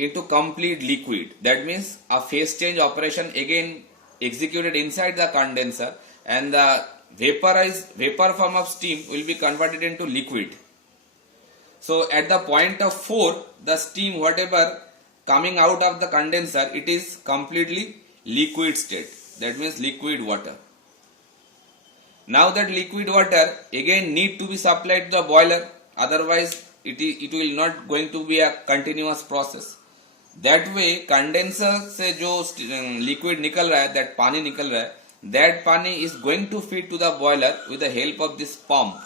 into complete liquid. That means a phase change operation again executed inside the condenser, and the vapor form of steam will be converted into liquid. So at the point of 4, the steam whatever coming out of the condenser, it is completely liquid state. That means liquid water. Now that liquid water again need to be supplied to the boiler, otherwise it will not going to be a continuous process. That way condenser से जो liquid निकल रहा है, that पानी निकल रहा है, that pani is going to feed to the boiler with the help of this pump.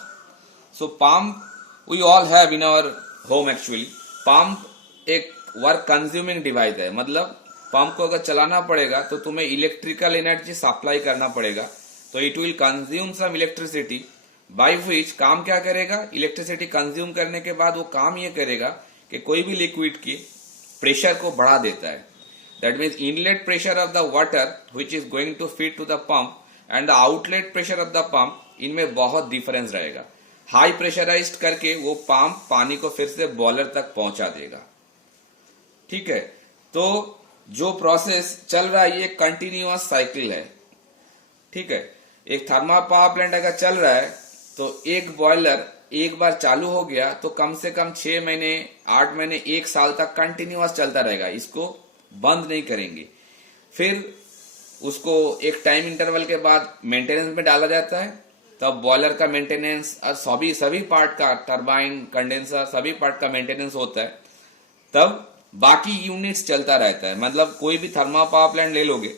So pump we all have in our home. Actually pump एक वर्क कंज्यूमिंग डिवाइस है. मतलब पंप को अगर चलाना पड़ेगा तो तुम्हें इलेक्ट्रिकल एनर्जी सप्लाई करना पड़ेगा. तो it will consume some electricity, by which काम क्या करेगा, इलेक्ट्रिसिटी कंज्यूम करने के बाद वो काम ये करेगा कि कोई भी लिक्विड की प्रेशर को बढ़ा देता है. That means inlet pressure of the water which is going to feed to the pump and the outlet pressure of the pump, इनमें बहुत डिफरेंस रहेगा. हाई प्रेशराइज्ड करके वो पंप पानी को फिर से बॉयलर तक पहुंचा देगा. ठीक है. तो जो प्रोसेस चल रहा है ये कंटिन्यूअस साइकिल है. ठीक है. एक थर्मल पावर प्लांट अगर चल रहा है तो एक बॉयलर एक बार चालू हो गया तो कम से कम 6 महीने 8 महीने 1 साल तक कंटिन्यूअस चलता रहेगा. इसको बंद नहीं करेंगे. फिर उसको एक टाइम इंटरवल के बाद मेंटेनेंस में डाला जाता है. तब बॉयलर का मेंटेनेंस और सभी पार्ट का, टरबाइन, कंडेंसर, सभी पार्ट का मेंटेनेंस होता है. तब बाकी यूनिट्स चलता रहता है. मतलब कोई भी थर्मल पावर प्लांट ले लोगे,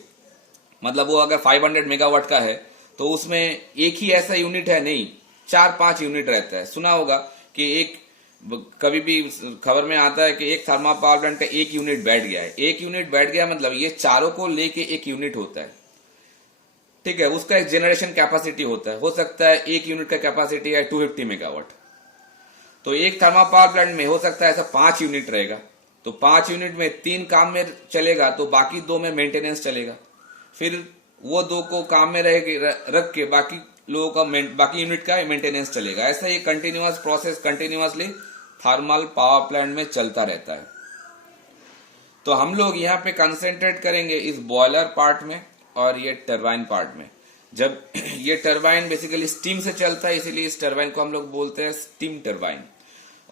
मतलब वो अगर 500 मेगावाट का है तो उसमें एक ही ऐसा यूनिट है नहीं, 4-5 यूनिट रहता है. सुना होगा कि एक कभी भी खबर में आता है कि एक थर्मल पावर प्लांट का एक यूनिट बैठ गया है. एक यूनिट बैठ गया मतलब ये चारों को लेके एक यूनिट होता है. ठीक है. उसका एक जनरेशन कैपेसिटी होता है. हो सकता है एक यूनिट का कैपेसिटी है 250 मेगावाट. तो एक थर्मल पावर प्लांट में हो सकता है ऐसा 5 यूनिट रहेगा. तो 5 यूनिट में 3 काम में चलेगा तो बाकी 2 में मेंटेनेंस चलेगा. फिर वो 2 को काम में रख के बाकी लोगों का बाकी यूनिट का मेंटेनेंस चलेगा. ऐसा ये continuous process continuously thermal power plant में चलता रहता है. तो हम लोग यहाँ पे कंसेंट्रेट करेंगे इस बॉयलर पार्ट में और ये टरबाइन पार्ट में. जब ये टरबाइन बेसिकली स्टीम से चलता है, इसीलिए इस टरबाइन को हम लोग बोलते हैं स्टीम टरबाइन.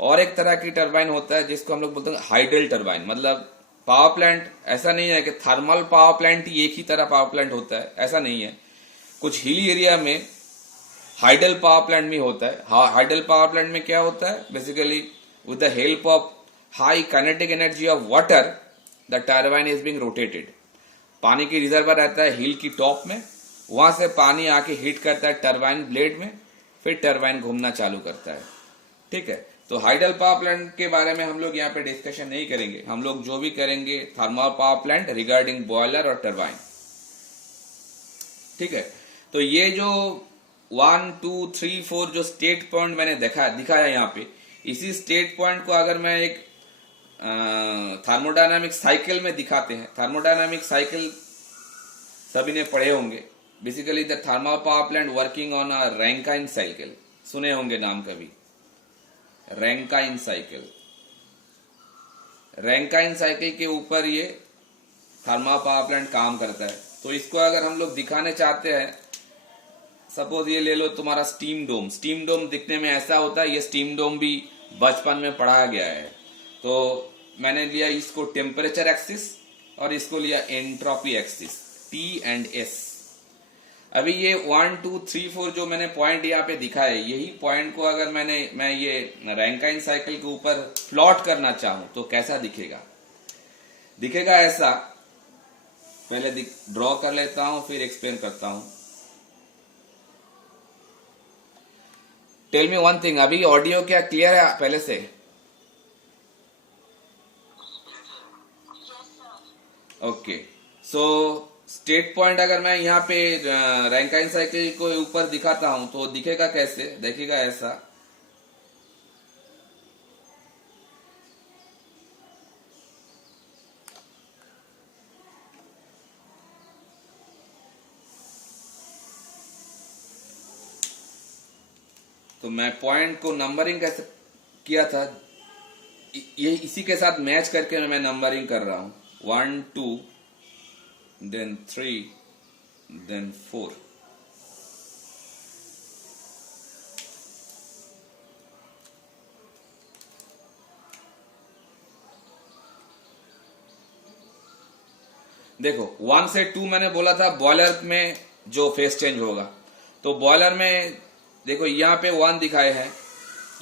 और एक तरह की टरबाइन होता है जिसको हम लोग बोलते हैं हाइडल टरबाइन. मतलब पावर प्लांट ऐसा नहीं है कि थर्मल पावर प्लांट ही एक ही तरह पावर प्लांट होता है, ऐसा नहीं है. कुछ हिली एरिया में हाइडल पावर प्लांट भी होता है. हाइडल पावर प्लांट में क्या होता है, basically with the help of high kinetic energy of water the turbine is being rotated. पानी की रिजर्वर रहता है हिल की टॉप में, वहां से पानी आके हिट करता है टरबाइन ब्लेड में, फिर टरबाइन घूमना चालू करता है. ठीक है. तो हाइडल पावर प्लांट के बारे में हम लोग यहाँ पे डिस्कशन नहीं करेंगे. हम लोग जो भी करेंगे thermal power plant regarding boiler और टरबाइन. ठीक है. तो ये जो 1, 2, 3, 4 जो स्टेट पॉइंट मैंने दिखाया यहाँ पे, इसी स्टेट पॉइंट को अगर मैं एक थर्मोडायनामिक साइकिल में दिखाते हैं. थर्मोडायनामिक साइकिल सभी ने पढ़े होंगे. Basically the thermal power plant working on a Rankine cycle. सुने होंगे नाम कभी, रैंकाइन साइकिल. रैंकाइन साइकिल के ऊपर ये थर्मल पावर प्लांट काम करता है. तो इसको अगर हम लोग दिखाने चाहते हैं, सपोज ये ले लो तुम्हारा स्टीम डोम. स्टीम डोम दिखने में ऐसा होता है. ये स्टीम डोम भी बचपन में पढ़ाया गया है. तो मैंने लिया इसको टेम्परेचर एक्सिस और इसको लिया एंट्रोपी एक्सिस, T&S. अभी ये 1, 2, 3, 4 जो मैंने पॉइंट यहाँ पे दिखाए, यही पॉइंट को अगर मैं ये रैंकाइन साइकिल के ऊपर प्लॉट करना चाहूं तो कैसा दिखेगा. दिखेगा ऐसा. पहले ड्रॉ कर लेता हूं फिर एक्सप्लेन करता हूं. टेल मी वन थिंग, अभी ऑडियो क्या क्लियर है पहले से? ओके. सो स्टेट पॉइंट अगर मैं यहाँ पे रैंकाइन साइकिल को ऊपर दिखाता हूं तो दिखेगा कैसे, देखिएगा ऐसा. तो मैं पॉइंट को नंबरिंग कैसे किया था, ये इसी के साथ मैच करके मैं नंबरिंग कर रहा हूं, 1 2 देन 3 देन 4। देखो 1 से 2 मैंने बोला था बॉयलर में जो फेस चेंज होगा, तो बॉयलर में देखो यहाँ पे 1 दिखाए हैं।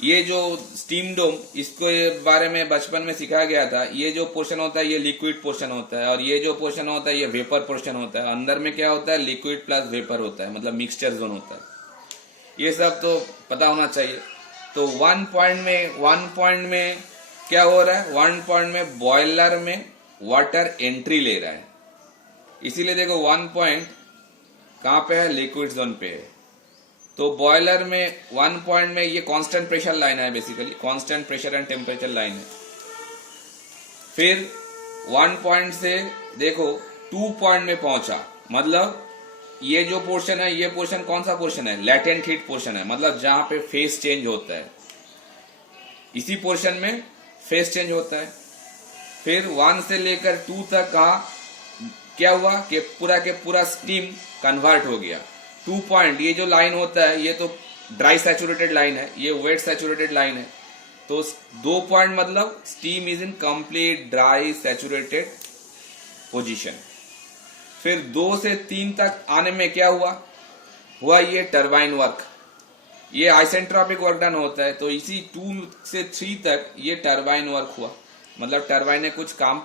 ये जो स्टीम डोम, इसको ये बारे में बचपन में सिखाया गया था। ये जो पोर्शन होता है ये लिक्विड पोर्शन होता है, और ये जो पोर्शन होता है ये वेपर पोर्शन होता है। अंदर में क्या होता है, लिक्विड प्लस वेपर होता है, मतलब मिक्सचर जोन होता है। ये सब तो पता होना चाहिए। तो 1 पॉइंट में क्या हो रहा है, 1 पॉइंट में बॉयलर में वाटर एंट्री ले रहा है, इसीलिए देखो 1 पॉइंट कहां पे है, लिक्विड जोन पे है। तो बॉयलर में 1 पॉइंट में ये कांस्टेंट प्रेशर लाइन है, basically constant pressure and temperature line है। फिर 1 पॉइंट से देखो 2 पॉइंट में पहुंचा, मतलब ये जो पोर्शन है, ये पोर्शन कौन सा पोर्शन है, लैटेंट हीट पोर्शन है, मतलब जहां पे फेस चेंज होता है, इसी पोर्शन में फेस चेंज होता है। फिर 1 से लेकर 2 तक कहा क्या हुआ कि पूरा के पूरा स्टीम कन्वर्ट हो गया। 2 पॉइंट ये जो लाइन होता है ये तो ड्राई सैचुरेटेड लाइन है, ये वेट सैचुरेटेड लाइन है। तो 2 पॉइंट मतलब steam is in complete dry saturated position. फिर 2 से 3 तक आने में क्या हुआ ये टरबाइन वर्क, ये आइसेंट्रोपिक वर्क डन होता है। तो इसी 2 से 3 तक ये टरबाइन वर्क हुआ, मतलब टरबाइन ने कुछ काम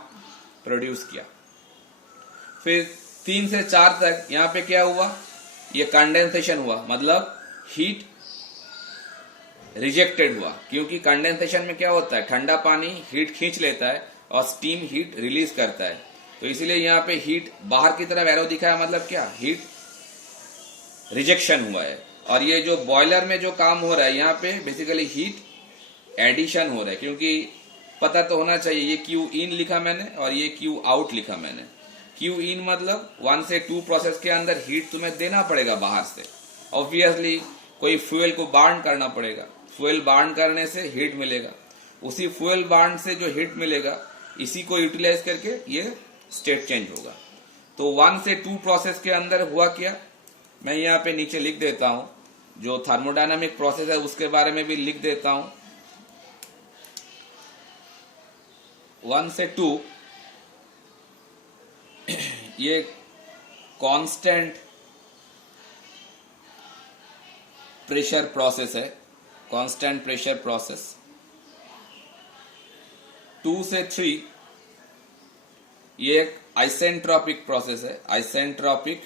प्रोड्यूस किया। फिर 3 से 4 तक यहाँ पे क्या हुआ, ये कंडेंसेशन हुआ, मतलब हीट रिजेक्टेड हुआ। क्योंकि कंडेंसेशन में क्या होता है, ठंडा पानी हीट खींच लेता है और स्टीम हीट रिलीज करता है। तो इसीलिए यहाँ पे हीट बाहर की तरफ एरो दिखा है, मतलब क्या, हीट रिजेक्शन हुआ है। और ये जो बॉयलर में जो काम हो रहा है यहाँ पे बेसिकली हीट एडिशन हो रहा है। क्योंकि पता तो होना चाहिए, ये क्यू इन लिखा मैंने और ये क्यू आउट लिखा मैंने। क्यू इन मतलब 1 से 2 प्रोसेस के अंदर हीट तुम्हें देना पड़ेगा बाहर से, ऑब्वियसली कोई फ्यूल को बर्न करना पड़ेगा, फ्यूल बर्न करने से हीट मिलेगा। उसी फ्यूल बर्न से जो हीट मिलेगा इसी को यूटिलाइज करके ये स्टेट चेंज होगा। तो 1 से 2 प्रोसेस के अंदर हुआ क्या, मैं यहाँ पे नीचे लिख देता हूं, जो थर्मोडायनामिक प्रोसेस है उसके बारे में भी लिख देता हूं। 1 से 2 ये कांस्टेंट प्रेशर प्रोसेस है, कांस्टेंट प्रेशर प्रोसेस। 2 से 3 ये एक आइसेंट्रोपिक प्रोसेस है। आइसेंट्रोपिक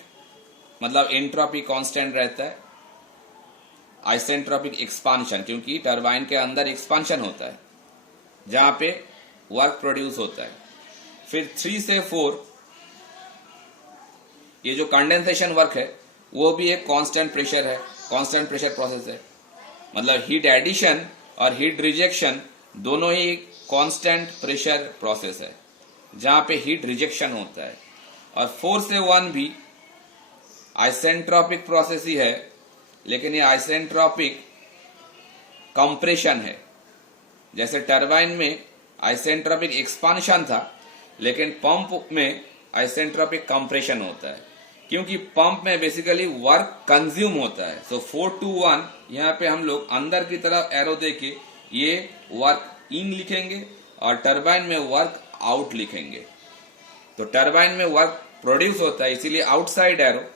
मतलब एंट्रोपी कांस्टेंट रहता है, आइसेंट्रोपिक एक्सपांशन, क्योंकि टरबाइन के अंदर एक्सपांशन होता है जहां पे वर्क प्रोड्यूस होता है। फिर 3 से 4 ये जो कंडेंसेशन वर्क है वो भी एक कांस्टेंट प्रेशर है, कांस्टेंट प्रेशर प्रोसेस है। मतलब हीट एडिशन और हीट रिजेक्शन दोनों ही कांस्टेंट प्रेशर प्रोसेस है जहां पे हीट रिजेक्शन होता है। और 4 से 1 भी आइसेंट्रोपिक प्रोसेस ही है, लेकिन ये आइसेंट्रोपिक कंप्रेशन है। जैसे टरबाइन में आइसेंट्रोपिक एक्सपांशन था, लेकिन पंप में आइसेंट्रोपिक कंप्रेशन होता है, क्योंकि पंप में बेसिकली वर्क कंज्यूम होता है। सो 4 to 1 यहाँ पे हम लोग अंदर की तरफ एरो देके ये वर्क इन लिखेंगे और टरबाइन में वर्क आउट लिखेंगे। तो टरबाइन में वर्क प्रोड्यूस होता है, इसीलिए outside arrow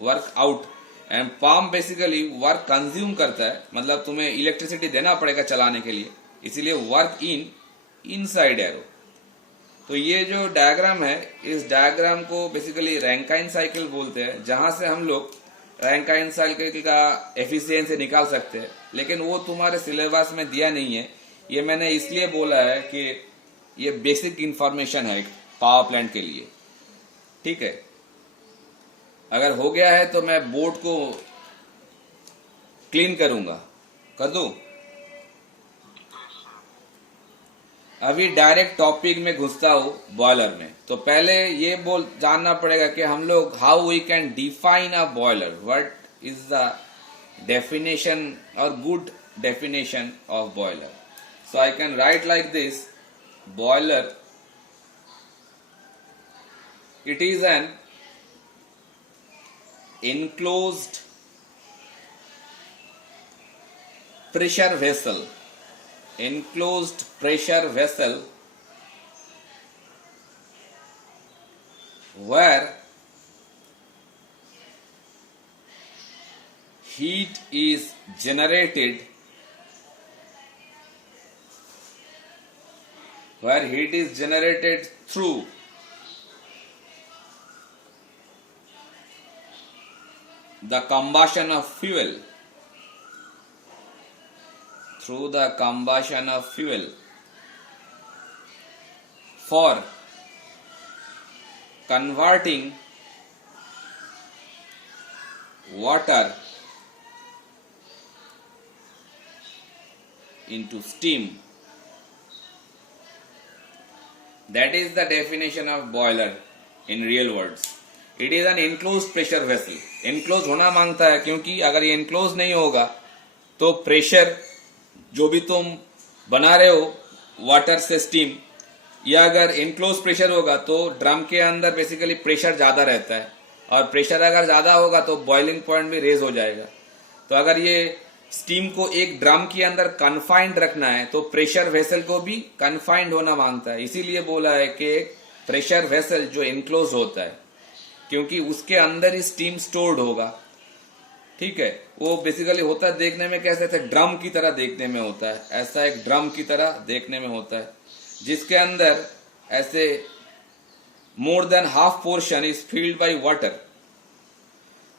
work out, and pump basically work consume करता है, मतलब तुम्हें इलेक्ट्रिसिटी देना पड़ेगा चलाने के लिए, इसीलिए वर्क इन इनसाइड एरो। तो ये जो डायग्राम है, इस डायग्राम को बेसिकली रैंकाइन साइकिल बोलते हैं, जहां से हम लोग रैंकाइन साइकिल का एफिशिएंसी निकाल सकते हैं। लेकिन वो तुम्हारे सिलेबस में दिया नहीं है, ये मैंने इसलिए बोला है कि ये बेसिक इंफॉर्मेशन है पावर प्लांट के लिए, ठीक है। अगर हो गया है तो मैं बोर्ड को क्लीन करूंगा, कर दूं। अभी डायरेक्ट टॉपिक में घुसता हूं बॉयलर में। तो पहले ये जानना पड़ेगा कि हम लोग how we can define a boiler, what is the definition और good definition of boiler. So I can write like this: boiler, it is an enclosed pressure vessel, enclosed pressure vessel where heat is generated, through the combustion of fuel, for converting water into steam. That is the definition of boiler in real words. It is an enclosed pressure vessel. Enclosed होना मांगता है, क्योंकि अगर ये enclosed नहीं होगा तो pressure जो भी तुम बना रहे हो वाटर से स्टीम, या अगर enclosed प्रेशर होगा तो ड्रम के अंदर बेसिकली प्रेशर ज्यादा रहता है, और प्रेशर अगर ज्यादा होगा तो बॉइलिंग पॉइंट भी रेज हो जाएगा. तो अगर ये स्टीम को एक ड्रम के अंदर कन्फाइंड रखना है तो प्रेशर वेसल को भी कन्फाइंड होना मांगता है. इसीलिए बोला है कि एक प्रेशर वेसल जो इनक्लोज होता है, क्योंकि उसके अंदर ही स्टीम स्टोर्ड होगा. ठीक है, वो बेसिकली होता है देखने में कैसे, ऐसे ड्रम की तरह देखने में होता है, ऐसा एक ड्रम की तरह देखने में होता है, जिसके अंदर ऐसे more than half portion is filled by water,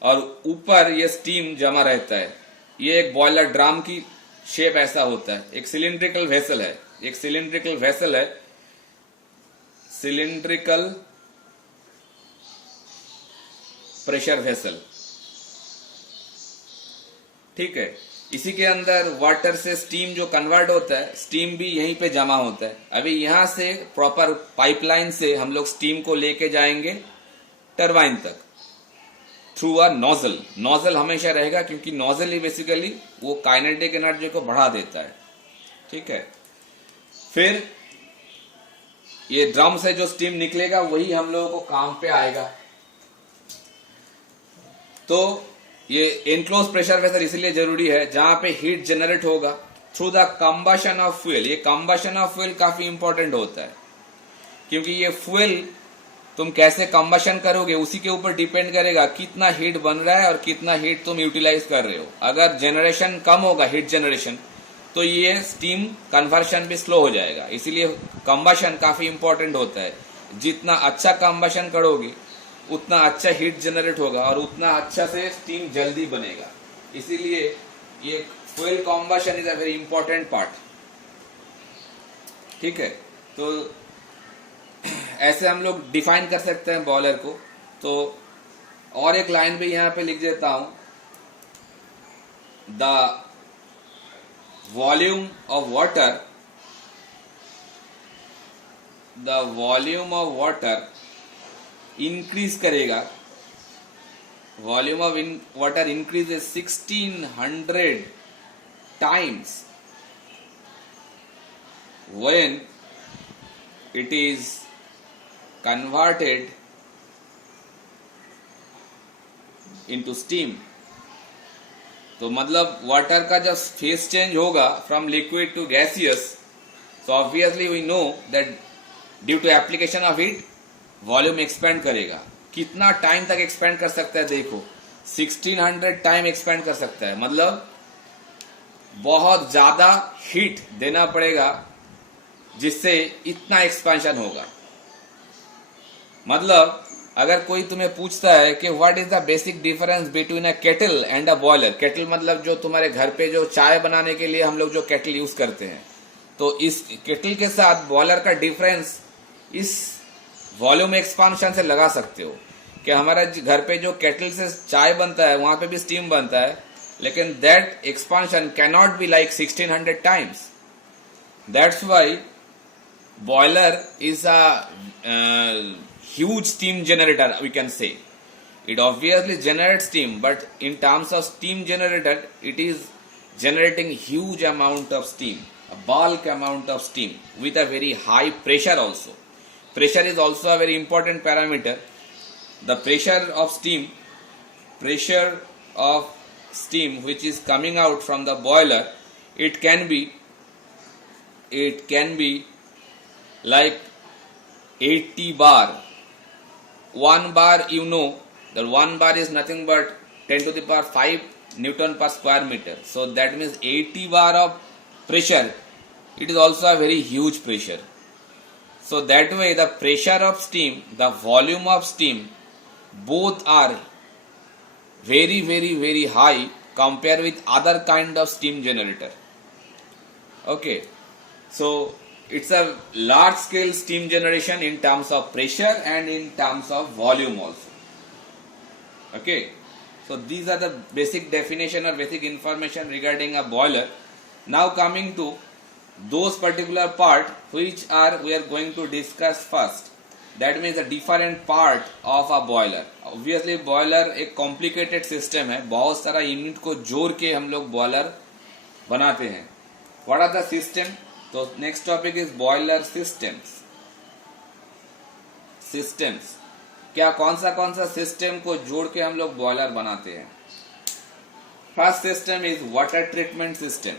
और ऊपर ये स्टीम जमा रहता है. ये एक बॉयलर ड्रम की शेप ऐसा होता है. एक सिलिंड्रिकल वेसल है, सिलिंड्रिकल प्रेशर वेसल. ठीक है, इसी के अंदर वाटर से स्टीम जो कन्वर्ट होता है, स्टीम भी यहीं पे जमा होता है. अभी यहां से प्रॉपर पाइपलाइन से हम लोग स्टीम को लेके जाएंगे टरबाइन तक थ्रू अ नोजल. नोजल हमेशा रहेगा, क्योंकि नोजल ही बेसिकली वो काइनेटिक एनर्जी को बढ़ा देता है. ठीक है, फिर ये ड्रम से जो स्टीम निकलेगा वही हम लोगों को काम पे आएगा. तो ये एनक्लोज प्रेशर वेसल इसलिए जरूरी है जहां पे हीट जनरेट होगा through the combustion of fuel. ये कंबशन ऑफ फ्यूल काफी इंपॉर्टेंट होता है, क्योंकि ये फ्यूल तुम कैसे कंबशन करोगे उसी के ऊपर डिपेंड करेगा कितना हीट बन रहा है और कितना हीट तुम यूटिलाइज कर रहे हो. अगर जनरेशन कम होगा, हीट जनरेशन, तो ये स्टीम कन्वर्शन भी स्लो हो जाएगा. इसीलिए कंबशन काफी इंपॉर्टेंट होता है. जितना अच्छा कंबशन करोगे उतना अच्छा हीट जनरेट होगा और उतना अच्छा से स्टीम जल्दी बनेगा. इसीलिए ये fuel combustion is a very important part. ठीक है, तो ऐसे हम लोग डिफाइन कर सकते हैं बॉयलर को. तो और एक लाइन भी यहां पे लिख देता हूं, the volume of water increase करेगा. Volume of water increase 1600 times when it is converted into steam. तो मतलब वाटर का जब फेस चेंज होगा from liquid to gaseous, so obviously we know that due to application of heat volume expand करेगा. कितना time तक expand कर सकता है देखो, 1600 टाइम एक्सपेंड कर सकता है. मतलब बहुत ज्यादा हीट देना पड़ेगा जिससे इतना एक्सपेंशन होगा. मतलब अगर कोई तुम्हें पूछता है कि what is the basic difference between a kettle and a boiler. Kettle मतलब जो तुम्हारे घर पे जो चाय बनाने के लिए हम लोग जो केटल यूज करते हैं, तो इस केटल के साथ बॉयलर का डिफरेंस इस वॉल्यूम एक्सपांशन से लगा सकते हो कि हमारा घर पे जो केटल से चाय बनता है वहां पे भी स्टीम बनता है, लेकिन that expansion can not be like 1600 times. That's why boiler is a huge steam generator, we can say. It obviously generates steam, but in terms of steam generated, it is generating huge amount of steam. a bulk amount of steam with a very high pressure also. Pressure is also a very important parameter. The pressure of steam which is coming out from the boiler, it can be like 80 bar. 1 bar, you know that 1 bar is nothing but 10 to the power 5 Newton per square meter. So that means 80 bar of pressure. It is also a very huge pressure. So that way the pressure of steam, the volume of steam, both are very, very, very high compared with other kind of steam generator. Okay. So it's a large scale steam generation in terms of pressure and in terms of volume also. Okay. So these are the basic definition or basic information regarding a boiler. Now coming to those particular part which we are going to discuss first. That means the different part of a boiler. Obviously boiler एक complicated system है. बहुत सारा unit को जोड़ के हम लोग boiler बनाते हैं. What are the system? तो next topic is boiler systems. Systems. क्या कौन सा सिस्टम को जोड़ के हम लोग बॉयलर बनाते हैं? First system is water treatment system.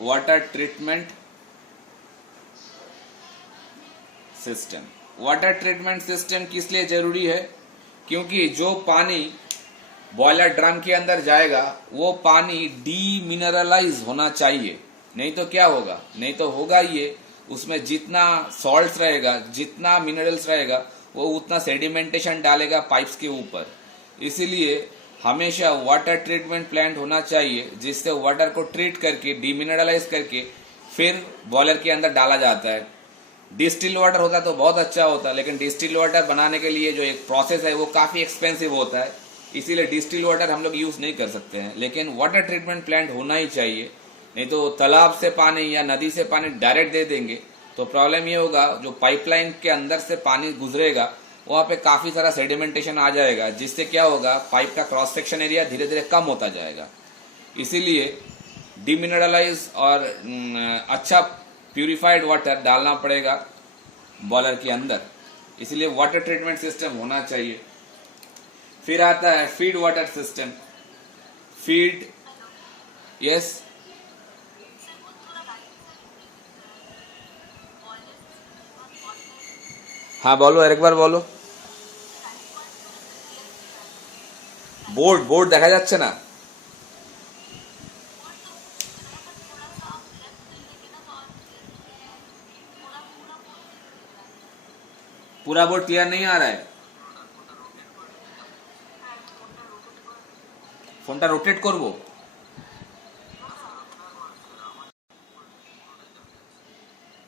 Water treatment system. Water treatment system किस लिए जरूरी है? क्योंकि जो पानी बॉयलर ड्रम के अंदर जाएगा वो पानी डीमिनरलाइज होना चाहिए. नहीं तो क्या होगा? नहीं तो होगा ये, उसमें जितना सॉल्ट्स रहेगा, जितना मिनरल्स रहेगा, वो उतना सेडिमेंटेशन डालेगा पाइप्स के ऊपर. इसीलिए हमेशा वाटर ट्रीटमेंट प्लांट होना चाहिए जिससे वाटर को ट्रीट करके डीमिनरलाइज करके फिर बॉयलर के अंदर डाला जाता है. डिस्टिल वाटर होता तो बहुत अच्छा होता, लेकिन डिस्टिल वाटर बनाने के लिए जो एक प्रोसेस है वो काफी एक्सपेंसिव होता है. इसीलिए डिस्टिल वाटर हम लोग यूज नहीं कर सकते हैं. लेकिन वाटर ट्रीटमेंट प्लांट होना ही चाहिए. नहीं तो तालाब से पानी या नदी से पानी डायरेक्ट दे देंगे तो प्रॉब्लम ये होगा, जो पाइपलाइन के अंदर से पानी गुजरेगा वहां पे काफी सारा सेडिमेंटेशन आ जाएगा, जिससे क्या होगा, पाइप का क्रॉस सेक्शन एरिया धीरे धीरे कम होता जाएगा. इसीलिए डिमिनरलाइज और अच्छा प्यूरिफाइड वाटर डालना पड़ेगा बॉयलर के अंदर. इसीलिए वाटर ट्रीटमेंट सिस्टम होना चाहिए. फिर आता है feed water system. Feed, yes, हाँ बोलो, एक बार बोलो. बोर्ड দেখা যাচ্ছে না. पूरा बोर्ड क्लियर नहीं आ रहा है. फोनটা रोटेट করব.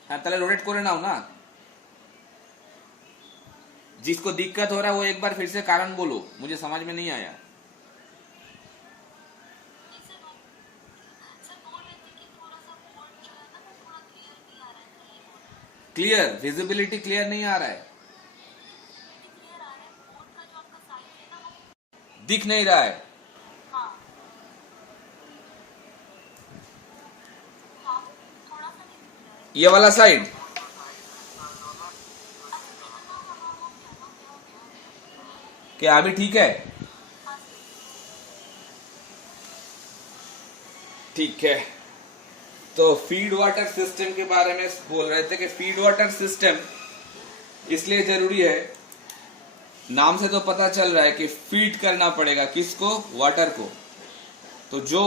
হ্যাঁ তাহলে रोटेट করে নাও না. जिसको दिक्कत हो रहा है वो एक बार फिर से कारण बोलो, मुझे समझ में नहीं आया. क्लियर, विजिबिलिटी क्लियर नहीं आ रहा है, दिख नहीं रहा है. ये वाला साइड क्या अभी ठीक है? ठीक है. तो फीड वाटर सिस्टम के बारे में बोल रहे थे कि फीड वाटर सिस्टम इसलिए जरूरी है, नाम से तो पता चल रहा है कि फीड करना पड़ेगा किसको, वाटर को. तो जो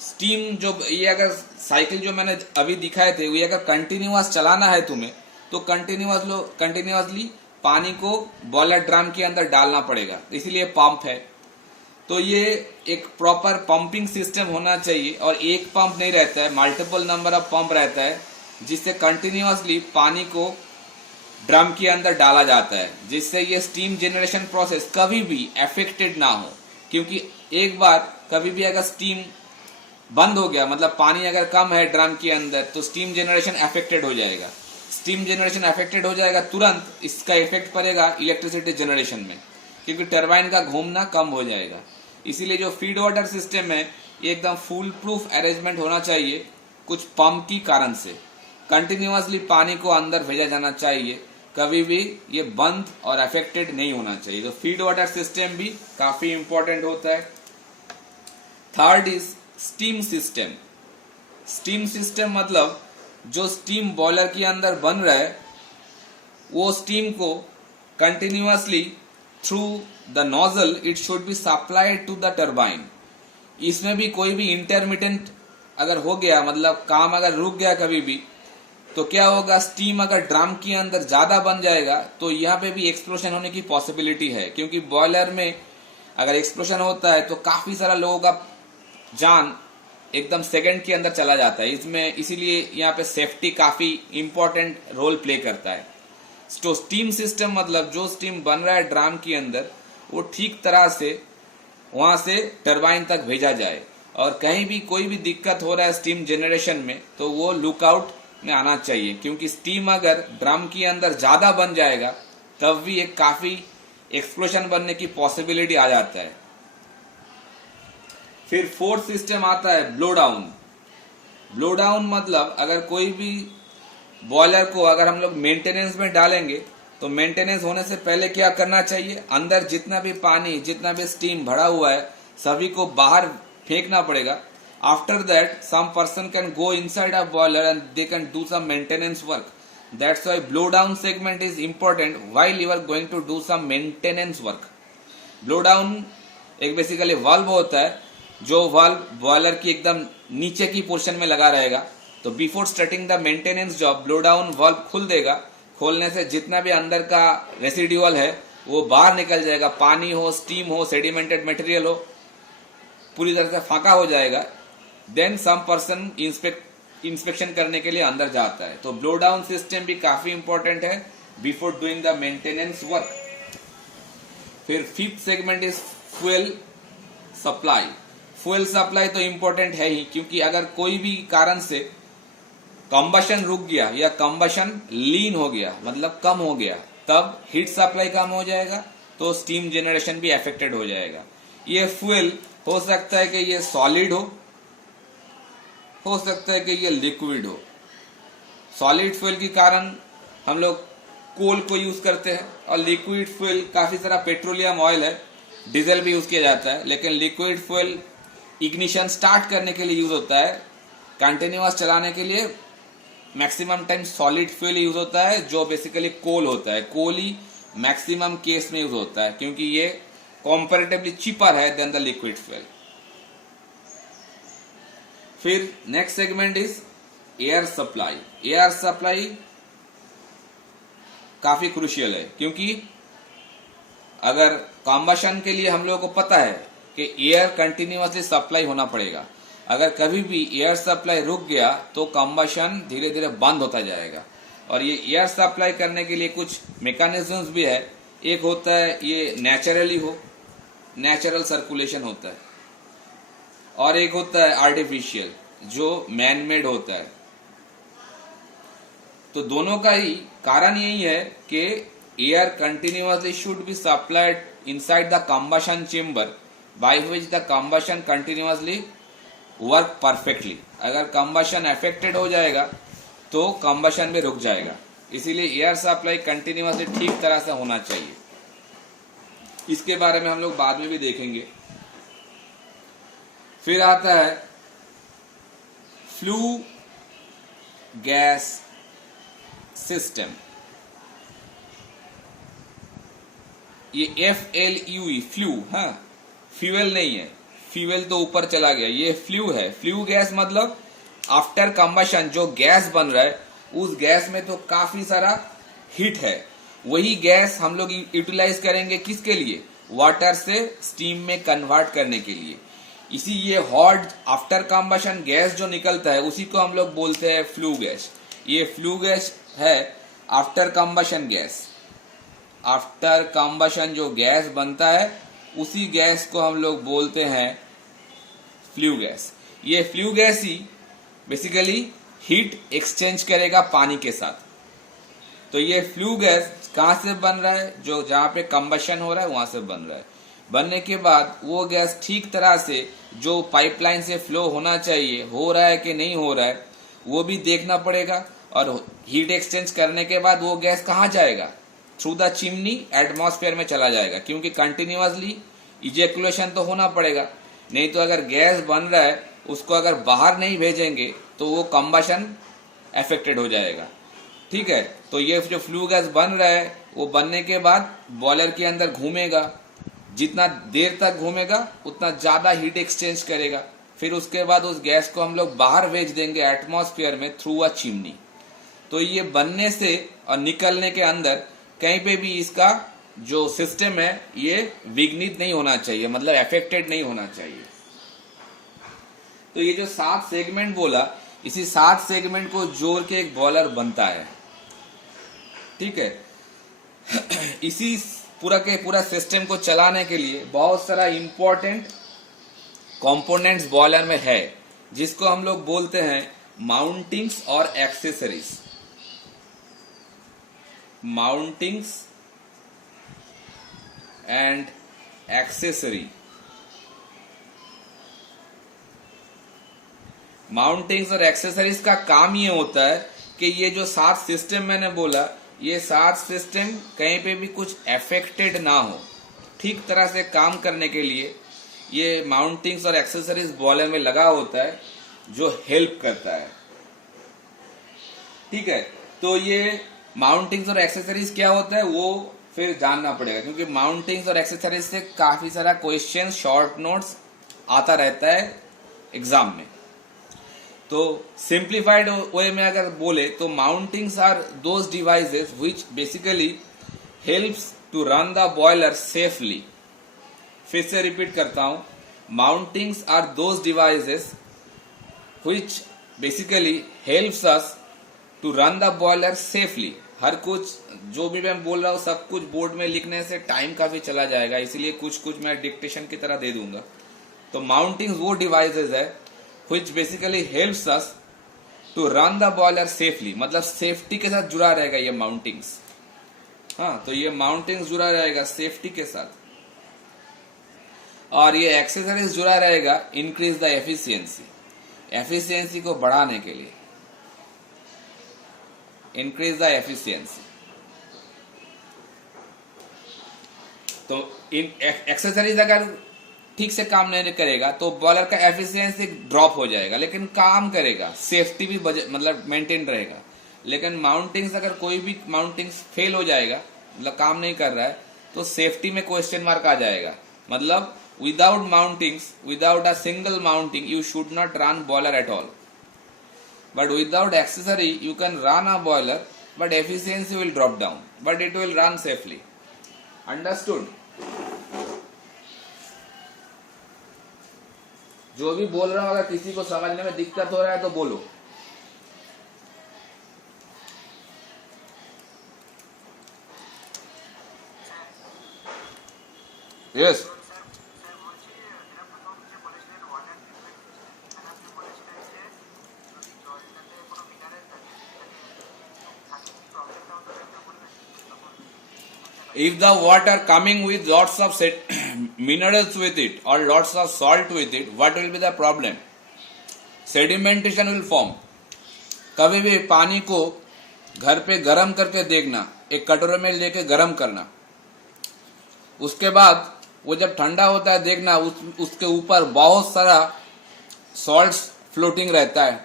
स्टीम, जो ये अगर साइकिल जो मैंने अभी दिखाए थे, ये अगर कंटिन्यूअस चलाना है तुम्हें तो कंटिन्यूअसली पानी को बॉयलर ड्रम के अंदर डालना पड़ेगा. इसीलिए पंप है. तो ये एक प्रॉपर पंपिंग सिस्टम होना चाहिए. और एक पंप नहीं रहता है, मल्टीपल नंबर ऑफ पंप रहता है, जिससे कंटिन्यूअसली पानी को ड्रम के अंदर डाला जाता है, जिससे ये स्टीम जनरेशन प्रोसेस कभी भी अफेक्टेड ना हो. क्योंकि एक बार कभी भी अगर स्टीम बंद हो गया, मतलब पानी अगर कम है ड्रम के अंदर, तो स्टीम जनरेशन अफेक्टेड हो जाएगा. स्टीम जनरेशन अफेक्टेड हो जाएगा, तुरंत इसका इफेक्ट पड़ेगा इलेक्ट्रिसिटी जनरेशन में, क्योंकि टरबाइन का घूमना कम हो जाएगा. इसीलिए जो फीड वाटर सिस्टम है ये एकदम फुल प्रूफ अरेंजमेंट होना चाहिए कुछ पंप की कारण से। कंटिन्यूअसली पानी को अंदर भेजा जाना चाहिए, कभी भी ये बंद और अफेक्टेड नहीं होना चाहिए। तो फीड वाटर सिस्टम भी काफी इंपॉर्टेंट होता है। Third is steam system. Steam system मतलब जो स्टीम बॉयलर के अंदर बन रहा है वो स्टीम को continuously through the nozzle it should be supplied to the turbine. इसमें भी कोई भी इंटरमिटेंट अगर हो गया, मतलब काम अगर रुक गया कभी भी, तो क्या होगा, स्टीम अगर ड्रम के अंदर ज्यादा बन जाएगा तो यहाँ पे भी एक्सप्लोशन होने की पॉसिबिलिटी है। क्योंकि बॉयलर में अगर एक्सप्लोशन होता है तो काफी सारा लोगों का जान एकदम सेकंड के अंदर चला जाता है। इसमें इसीलिए यहाँ पे सेफ्टी काफी इंपॉर्टेंट रोल प्ले करता है। तो स्टीम सिस्टम मतलब जो स्टीम बन रहा है ड्रम के अंदर वो ठीक तरह से वहां से टरबाइन तक भेजा जाए, और कहीं भी कोई भी दिक्कत हो रहा है स्टीम जनरेशन में तो वो लुकआउट में आना चाहिए। क्योंकि स्टीम अगर ड्रम के अंदर ज्यादा बन जाएगा तब भी एक काफी एक्सप्लोशन बनने की पॉसिबिलिटी आ जाता है। फिर फोर्थ सिस्टम आता है ब्लो डाउन। ब्लो डाउन मतलब अगर कोई भी बॉयलर को अगर हम लोग मेंटेनेंस में डालेंगे तो मेंटेनेंस होने से पहले क्या करना चाहिए, अंदर जितना भी पानी जितना भी स्टीम भरा हुआ है सभी को बाहर फेंकना पड़ेगा। After that some person can go inside a boiler and they can do some maintenance work. That's why blow down segment is important while you are going to do some maintenance work. Blow down एक basically valve होता है जो valve boiler की एकदम नीचे की portion में लगा रहेगा। तो before starting the maintenance job blow down valve खुल देगा। खोलने से जितना भी अंदर का रेसिडुअल है वो बाहर निकल जाएगा। पानी हो, स्टीम हो, सेडिमेंटेड मटेरियल हो, पूरी तरह से फाका हो जाएगा। देन सम पर्सन इंस्पेक्शन करने के लिए अंदर जाता है। तो ब्लो डाउन सिस्टम भी काफी इंपॉर्टेंट है before doing the maintenance work. फिर fifth segment is fuel supply. Fuel supply तो इंपॉर्टेंट है ही, क्योंकि अगर कोई भी कारण से कंबशन रुक गया या कंबशन लीन हो गया मतलब कम हो गया, तब हीट सप्लाई कम हो जाएगा तो स्टीम जनरेशन भी अफेक्टेड हो जाएगा। ये फ्यूल हो सकता है कि ये सॉलिड हो सकता है कि ये लिक्विड हो। सॉलिड फ्यूल के कारण हम लोग कोल को यूज करते हैं, और लिक्विड फ्यूल काफी सारा पेट्रोलियम ऑयल है, डीजल भी यूज किया जाता है। लेकिन लिक्विड फ्यूल इग्निशन स्टार्ट करने के लिए यूज होता है, कंटिन्यूअस चलाने के लिए maximum time solid fuel use होता है जो बेसिकली कोल होता है। कोल ही मैक्सिमम केस में यूज होता है क्योंकि ये कंपैरेटिवली चीपर है देन द लिक्विड फ्यूल। फिर next segment is air supply. Air supply काफी क्रूशियल है, क्योंकि अगर कंबशन के लिए हम लोगों को पता है कि एयर कंटिन्यूअसली सप्लाई होना पड़ेगा। अगर कभी भी एयर सप्लाई रुक गया तो कंबशन धीरे धीरे बंद होता जाएगा। और ये एयर सप्लाई करने के लिए कुछ मैकेनिज्म्स भी है। एक होता है ये नेचुरली हो, नेचुरल सर्कुलेशन होता है, और एक होता है आर्टिफिशियल जो मैन मेड होता है। तो दोनों का ही कारण यही है कि air continuously should be supplied inside the combustion chamber by which the combustion continuously work perfectly. अगर कंबशन अफेक्टेड हो जाएगा तो कंबशन भी रुक जाएगा। इसीलिए एयर सप्लाई कंटिन्यूअसली ठीक तरह से होना चाहिए। इसके बारे में हम लोग बाद में भी देखेंगे। फिर आता है फ्लू गैस सिस्टम। ये FLUE फ्लू, हाँ, फ्यूल नहीं है, फ्यूल तो ऊपर चला गया, ये फ्लू है। फ्लू गैस मतलब आफ्टर कंबशन जो गैस बन रहा है उस गैस में तो काफी सारा हीट है। वही गैस हम लोग यूटिलाइज करेंगे किसके लिए, वाटर से स्टीम में कन्वर्ट करने के लिए। इसी ये हॉट आफ्टर कंबशन गैस जो निकलता है उसी को हम लोग बोलते हैं फ्लू गैस। ये फ्लू गैस है after combustion gas. After combustion जो गैस बनता है उसी गैस को हम लोग बोलते हैं फ्लू गैस। ये फ्लू गैस ही बेसिकली हीट एक्सचेंज करेगा पानी के साथ। तो ये फ्लू गैस कहां से बन रहा है, जो जहां पे कंबशन हो रहा है वहां से बन रहा है। बनने के बाद वो गैस ठीक तरह से जो पाइपलाइन से फ्लो होना चाहिए हो रहा है कि नहीं हो रहा है वो भी देखना पड़ेगा। और हीट एक्सचेंज करने के बाद वो गैस कहाँ जाएगा? थ्रू द चिमनी एटमॉस्फेयर में चला जाएगा, क्योंकि कंटिन्यूअसली इजैकुलेशन तो होना पड़ेगा। नहीं तो अगर गैस बन रहा है उसको अगर बाहर नहीं भेजेंगे तो वो कंबशन अफेक्टेड हो जाएगा। ठीक है, तो ये जो फ्लू गैस बन रहा है वो बनने के बाद बॉयलर के अंदर घूमेगा, जितना देर तक घूमेगा उतना ज्यादा हीट एक्सचेंज करेगा। फिर उसके बाद उस गैस को हम लोग बाहर भेज देंगे एटमॉस्फेयर में थ्रू अ चिमनी। तो ये बनने से और निकलने के अंदर कहीं पे भी इसका जो सिस्टम है ये विघ्नित नहीं होना चाहिए, मतलब अफेक्टेड नहीं होना चाहिए। तो ये जो 7 सेगमेंट बोला, इसी 7 सेगमेंट को जोड़ के एक बॉयलर बनता है। ठीक है, इसी पूरा के पूरा सिस्टम को चलाने के लिए बहुत सारा इंपॉर्टेंट कंपोनेंट्स बॉयलर में है, जिसको हम लोग बोलते हैं माउंटिंग्स और accessories. Mountings and accessory. Mountings और एक्सेसरीज का काम ये होता है कि ये जो 7 सिस्टम मैंने बोला, ये 7 सिस्टम कहीं पे भी कुछ अफेक्टेड ना हो, ठीक तरह से काम करने के लिए ये माउंटिंग्स और एक्सेसरीज बॉयलर में लगा होता है, जो हेल्प करता है। ठीक है, तो ये माउंटिंग्स और एक्सेसरीज क्या होता है वो फिर जानना पड़ेगा, क्योंकि माउंटिंग्स और एक्सेसरीज से काफी सारा क्वेश्चन शॉर्ट नोट्स आता रहता है एग्जाम में। तो सिंप्लीफाइड वे में अगर बोले तो mountings are those devices which basically helps to run the boiler safely. फिर से रिपीट करता हूं, mountings are those devices which basically helps us to run the boiler safely. हर कुछ जो भी मैं बोल रहा हूँ सब कुछ बोर्ड में लिखने से टाइम काफी चला जाएगा, इसलिए कुछ कुछ मैं डिक्टेशन की तरह दे दूंगा। तो माउंटिंग्स वो डिवाइसेस है which basically helps us to run the boiler safely, मतलब सेफ्टी के साथ जुड़ा रहेगा ये माउंटिंग्स। हाँ, तो ये माउंटिंग्स जुड़ा रहेगा सेफ्टी के साथ, और ये एक्सेसरीज जुड़ा रहेगा इंक्रीज द एफिशिएंसी, एफिशिएंसी को बढ़ाने के लिए, इंक्रीज द एफिशिएंसी। तो इन एक्सेसरीज अगर ठीक से काम नहीं करेगा तो बॉयलर का एफिशिएंसी ड्रॉप हो जाएगा, लेकिन काम करेगा, सेफ्टी भी मतलब मेंटेन रहेगा। लेकिन माउंटिंग्स अगर कोई भी माउंटिंग्स फेल हो जाएगा, मतलब काम नहीं कर रहा है, तो सेफ्टी में क्वेश्चन मार्क आ जाएगा। मतलब without mountings, without a single mounting you should not run boiler at all, but without accessory you can run a boiler, but efficiency will drop down, but it will run safely. Understood? जो भी बोल रहा हूं अगर किसी को समझने में दिक्कत हो रहा है तो बोलो। Yes, if the water coming with lots of minerals with it or lots of salt with it, what will be the problem? Sedimentation will form. कभी भी पानी को घर पे गरम करके देखना, एक कटोरे में लेके गरम करना, उसके बाद वो जब ठंडा होता है देखना उसके ऊपर बहुत सारा सॉल्ट्स फ्लोटिंग रहता है।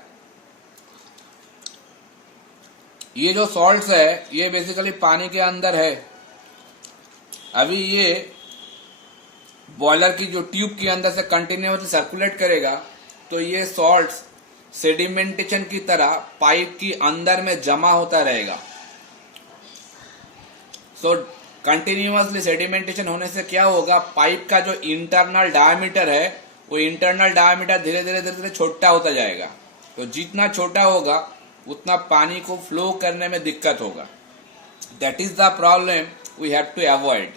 ये जो सॉल्ट्स है ये बेसिकली पानी के अंदर है। अभी ये बॉयलर की जो ट्यूब के अंदर से कंटिन्यूअसली सर्कुलेट करेगा, तो ये सॉल्ट्स सेडिमेंटेशन की तरह पाइप की अंदर में जमा होता रहेगा। सो कंटिन्यूअसली सेडिमेंटेशन होने से क्या होगा, पाइप का जो इंटरनल डायमीटर है वो इंटरनल डायमीटर धीरे धीरे धीरे धीरे छोटा होता जाएगा। तो जितना छोटा होगा उतना पानी को फ्लो करने में दिक्कत होगा। That is the problem we have to avoid.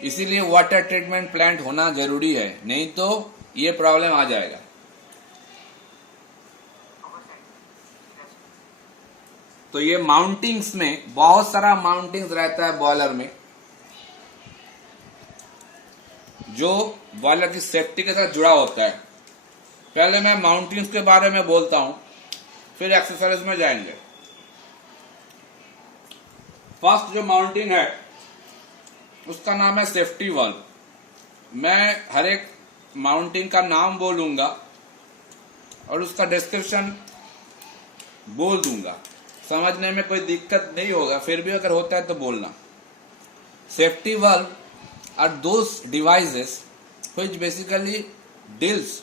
इसीलिए वाटर ट्रीटमेंट प्लांट होना जरूरी है, नहीं तो ये प्रॉब्लम आ जाएगा। तो ये माउंटिंग्स में बहुत सारा माउंटिंग्स रहता है बॉयलर में। जो बॉयलर की सेफ्टी के साथ जुड़ा होता है। पहले मैं माउंटिंग्स के बारे में बोलता हूं, फिर एक्सेसरीज में जाएंगे। फर्स्ट जो माउंटिंग है उसका नाम है सेफ्टी वाल्व। मैं हर एक माउंटिंग का नाम बोलूंगा और उसका डिस्क्रिप्शन बोल दूंगा, समझने में कोई दिक्कत नहीं होगा, फिर भी अगर होता है तो बोलना। Safety valve are those devices which basically deals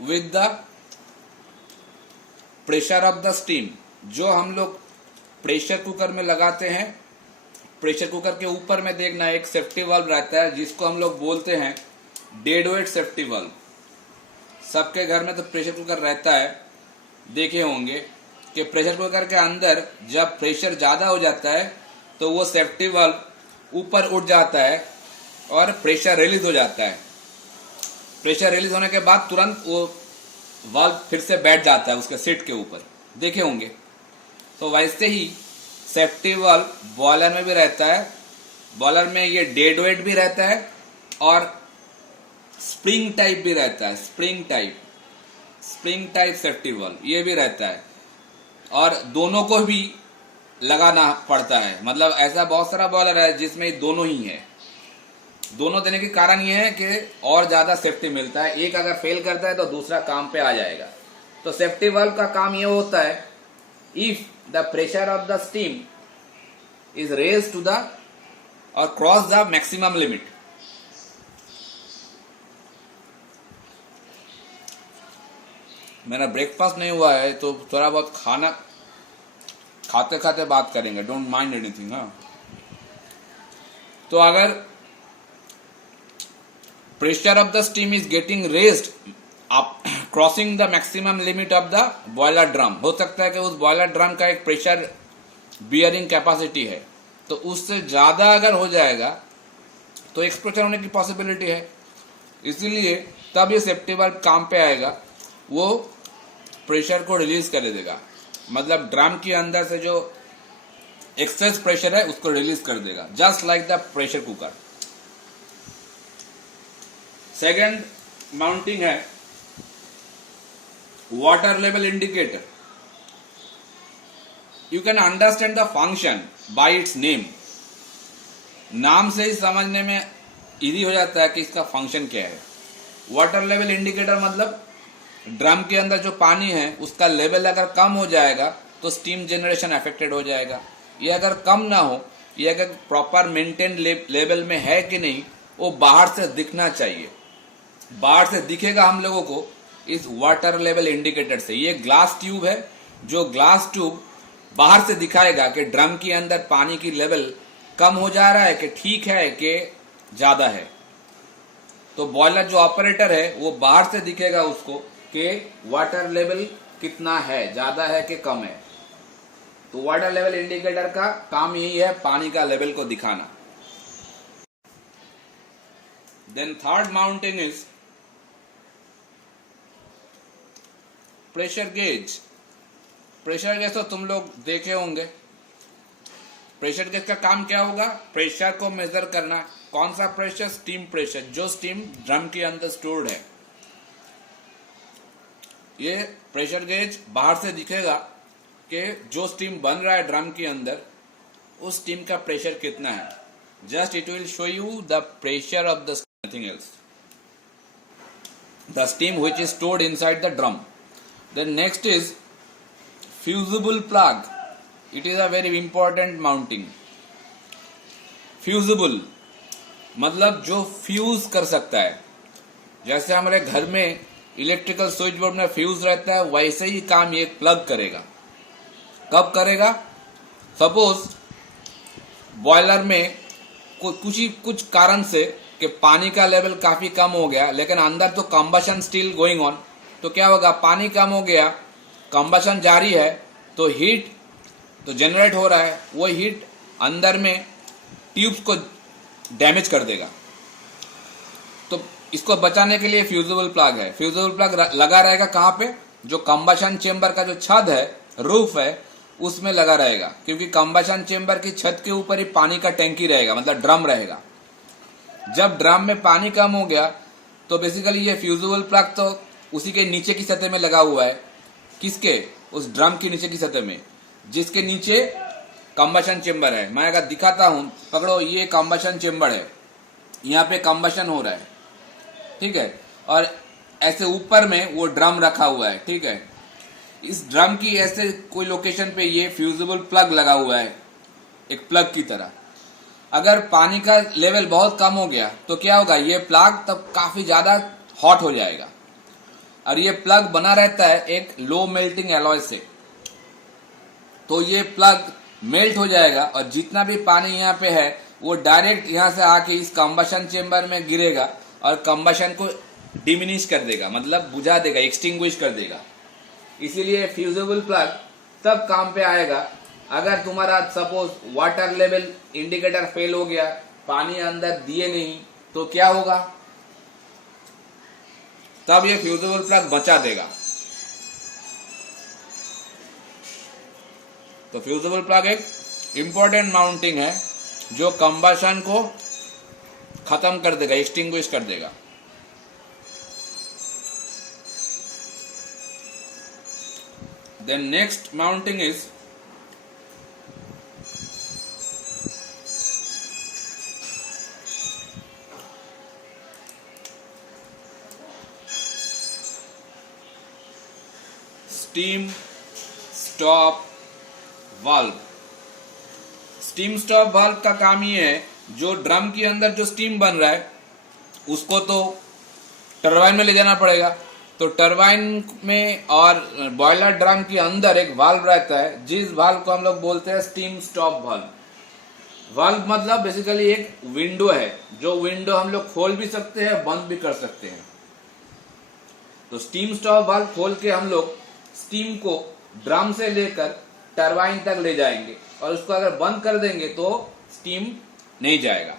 with the pressure of the steam। जो हम लोग प्रेशर कुकर में लगाते हैं, प्रेशर कुकर के ऊपर में देखना एक सेफ्टी वाल्व रहता है जिसको हम लोग बोलते हैं डेड वेट सेफ्टी वाल्व। सबके घर में तो प्रेशर कुकर रहता है, देखे होंगे कि प्रेशर कुकर के अंदर जब प्रेशर ज्यादा हो जाता है तो वो सेफ्टी वाल्व ऊपर उठ जाता है और प्रेशर रिलीज हो जाता है। प्रेशर रिलीज होने के बाद तुरंत वो वाल्व फिर से बैठ जाता है उसके सीट के ऊपर, देखे होंगे। तो वैसे ही सेफ्टी वाल्व बॉयलर में भी रहता है। बॉयलर में ये डेड वेट भी रहता है और स्प्रिंग टाइप भी रहता है। स्प्रिंग टाइप सेफ्टी वाल्व ये भी रहता है और दोनों को भी लगाना पड़ता है। मतलब ऐसा बहुत सारा बॉयलर है जिसमें दोनों ही है। दोनों देने के कारण ये है कि और ज्यादा सेफ्टी मिलता है। एक अगर फेल करता है तो दूसरा काम पे आ जाएगा। तो सेफ्टी वाल्व का काम ये होता है, if the pressure of the steam is raise to the और क्रॉस द मैक्सिमम लिमिट। मेरा ब्रेकफास्ट नहीं हुआ है तो थोड़ा बहुत खाना खाते खाते बात करेंगे, डोंट माइंड एनीथिंग। हाँ, तो अगर pressure of the steam is getting raised up crossing the maximum limit of the boiler drum, हो सकता है कि उस बॉयलर ड्रम का एक प्रेशर बियरिंग कैपेसिटी है, तो उससे ज्यादा अगर हो जाएगा तो एक्सप्लोजन होने की पॉसिबिलिटी है। इसीलिए तब ये सेफ्टी वाल्व काम पे आएगा, वो प्रेशर को रिलीज कर देगा। मतलब ड्रम के अंदर से जो एक्सेस प्रेशर है उसको रिलीज कर देगा, just like the pressure cooker. Second mounting है water level indicator. You can understand the function by its name. नाम से ही समझने में इजी हो जाता है कि इसका फंक्शन क्या है। वाटर लेवल इंडिकेटर मतलब ड्रम के अंदर जो पानी है उसका लेवल अगर कम हो जाएगा तो स्टीम जनरेशन अफेक्टेड हो जाएगा। ये अगर कम ना हो, ये अगर प्रॉपर मेंटेन लेवल में है कि नहीं, वो बाहर से दिखना चाहिए। बाहर से दिखेगा हम लोगों को इस वाटर लेवल इंडिकेटर से। ये ग्लास ट्यूब है, जो ग्लास ट्यूब बाहर से दिखाएगा कि ड्रम के अंदर पानी की लेवल कम हो जा रहा है कि ठीक है कि ज्यादा है। तो बॉयलर जो ऑपरेटर है वो बाहर से दिखेगा उसको कि वाटर लेवल कितना है, ज्यादा है कि कम है। तो वाटर लेवल इंडिकेटर का काम यही है, पानी का लेवल को दिखाना। Then third mounting is pressure gauge. Pressure gauge तो तुम लोग देखे होंगे। प्रेशर गेज का काम क्या होगा? प्रेशर को मेजर करना। कौन सा प्रेशर? स्टीम प्रेशर, जो स्टीम ड्रम के अंदर स्टोर्ड है। ये प्रेशर गेज बाहर से दिखेगा कि जो स्टीम बन रहा है ड्रम के अंदर, उस स्टीम का प्रेशर कितना है। Just it will show you the pressure of the nothing else, the steam which is stored inside the drum. Then next is fusible plug. It is a very important mounting. Fusible मतलब जो fuse कर सकता है। जैसे हमारे घर में electrical switch board में फ्यूज रहता है, वैसे ही काम ये प्लग करेगा। कब करेगा? सपोज बॉयलर में कुछ कारण से कि पानी का लेवल काफी कम हो गया, लेकिन अंदर तो कंबशन स्टिल गोइंग ऑन। तो क्या होगा? पानी कम हो गया, कंबशन जारी है, तो हीट तो जनरेट हो रहा है, वो हीट अंदर में ट्यूब्स को डैमेज कर देगा। तो इसको बचाने के लिए फ्यूजिबल प्लग है। फ्यूजिबल प्लग लगा रहेगा कहाँ पे? जो कंबशन चेंबर का जो छत है, रूफ है, उसमें लगा रहेगा, क्योंकि कंबशन चेंबर की छत के ऊपर ही पानी का टैंकी रहेगा, मतलब ड्रम रहेगा। जब ड्रम में पानी कम हो गया तो बेसिकली ये फ्यूजिबल प्लग तो उसी के नीचे की सतह में लगा हुआ है। किसके? उस ड्रम की नीचे की सतह में, जिसके नीचे कंबशन चेम्बर है। मैं अगर दिखाता हूं, पकड़ो, ये कंबशन चेम्बर है, यहाँ पे कंबशन हो रहा है, ठीक है, और ऐसे ऊपर में वो ड्रम रखा हुआ है, ठीक है। इस ड्रम की ऐसे कोई लोकेशन पे ये फ्यूजिबल प्लग लगा हुआ है, एक प्लग की तरह। अगर पानी का लेवल बहुत कम हो गया तो क्या होगा, ये प्लग तब काफी ज्यादा हॉट हो जाएगा, और ये प्लग बना रहता है एक लो मेल्टिंग एलॉय से। तो ये प्लग मेल्ट हो जाएगा और जितना भी पानी यहाँ पे है वो डायरेक्ट यहाँ से आके इस कंबशन चेम्बर में गिरेगा और कंबशन को डिमिनिश कर देगा, मतलब बुझा देगा, एक्सटिंग्विश कर देगा। इसीलिए फ्यूजिबल प्लग तब काम पे आएगा अगर तुम्हारा suppose water level indicator fail हो गया, पानी अंदर दिए नहीं, तो क्या होगा, तब ये फ्यूजिबल प्लग बचा देगा। तो फ्यूजिबल प्लग एक इंपॉर्टेंट माउंटिंग है जो कंबशन को खत्म कर देगा, एक्सटिंग्विश कर देगा। Then next mounting is steam stop valve। Steam stop valve का काम ये है, जो ड्रम के अंदर जो स्टीम बन रहा है उसको तो टरबाइन में ले जाना पड़ेगा। तो टरबाइन में और बॉयलर ड्रम के अंदर एक वाल्व रहता है, जिस वाल्व को हम लोग बोलते हैं स्टीम स्टॉप वाल्व। वाल्व मतलब बेसिकली एक विंडो है, जो विंडो हम लोग खोल भी सकते हैं, बंद भी कर सकते हैं। तो स्टीम स्टॉप वाल्व खोल के हम लोग स्टीम को ड्रम से लेकर टरबाइन तक ले जाएंगे, और उसको अगर बंद कर देंगे तो स्टीम नहीं जाएगा।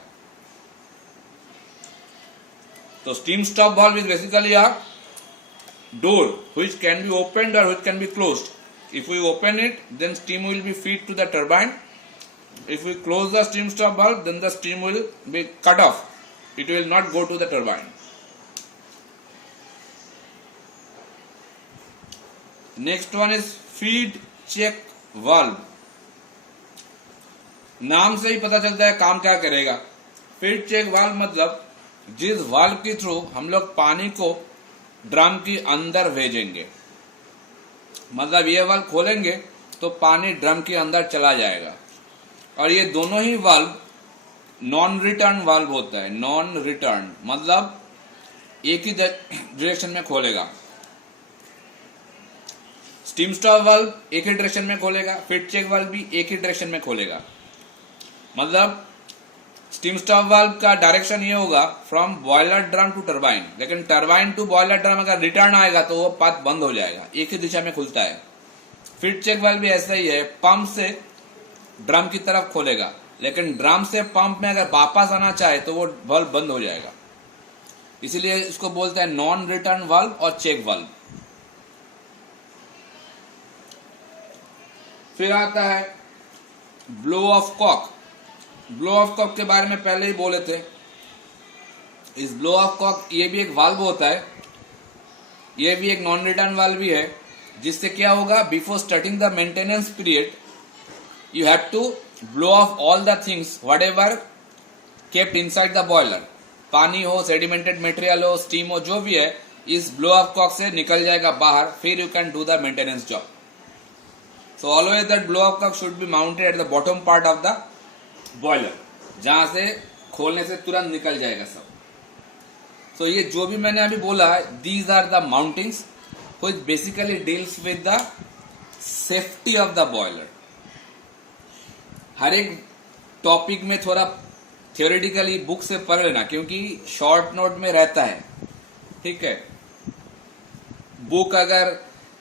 तो steam stop valve is basically a door which can be opened or which can be closed. If we open it, then steam will be fed to the turbine. If we close the steam stop valve, then the steam will be cut off. It will not go to the turbine. Next one is feed check valve. नाम से ही पता चलता है काम क्या करेगा। Feed check valve मतलब जिस वाल्व के थ्रू हम लोग पानी को ड्रम के अंदर भेजेंगे, मतलब ये वाल्व खोलेंगे तो पानी ड्रम के अंदर चला जाएगा। और ये दोनों ही वाल्व नॉन रिटर्न वाल्व होता है। नॉन रिटर्न मतलब एक ही डायरेक्शन में खोलेगा। स्टीम स्टॉप वाल्व एक ही डायरेक्शन में खोलेगा, फीड चेक वाल्व भी एक ही डायरेक्शन में खोलेगा। मतलब स्टीम स्टॉप वाल्व का डायरेक्शन ये होगा from boiler drum to turbine, लेकिन टरबाइन टू बॉयलर ड्रम अगर रिटर्न आएगा तो वो पाथ बंद हो जाएगा, एक ही दिशा में खुलता है। फीड चेक वाल्व भी ऐसा ही है, पंप से ड्रम की तरफ खोलेगा, लेकिन ड्रम से पंप में अगर वापस आना चाहे तो वो वाल्व बंद हो जाएगा। इसीलिए इसको बोलते हैं नॉन रिटर्न वाल्व और चेक वाल्व। फिर आता है blow off cock. Blow off cock के बारे में पहले ही बोले थे। इस ब्लो ऑफ कॉक ये भी एक वाल्व होता है, ये भी एक नॉन रिटर्न वाल्व भी है, जिससे क्या होगा, before starting the maintenance period you have to blow off all the things whatever kept inside the boiler. पानी हो, सेडिमेंटेड मटेरियल हो, स्टीम हो, जो भी है, इस ब्लो ऑफ कॉक से निकल जाएगा बाहर, फिर you can do the maintenance job. So always that blow off cock should be mounted at the bottom part of the boiler, जहां से खोलने से तुरंत निकल जाएगा सब। तो ये जो भी मैंने अभी बोला है, these are the mountings which basically deals with the safety of the boiler. हर एक टॉपिक में थोड़ा थियोरेटिकली बुक से पढ़ लेना, क्योंकि शॉर्ट नोट में रहता है, ठीक है। बुक अगर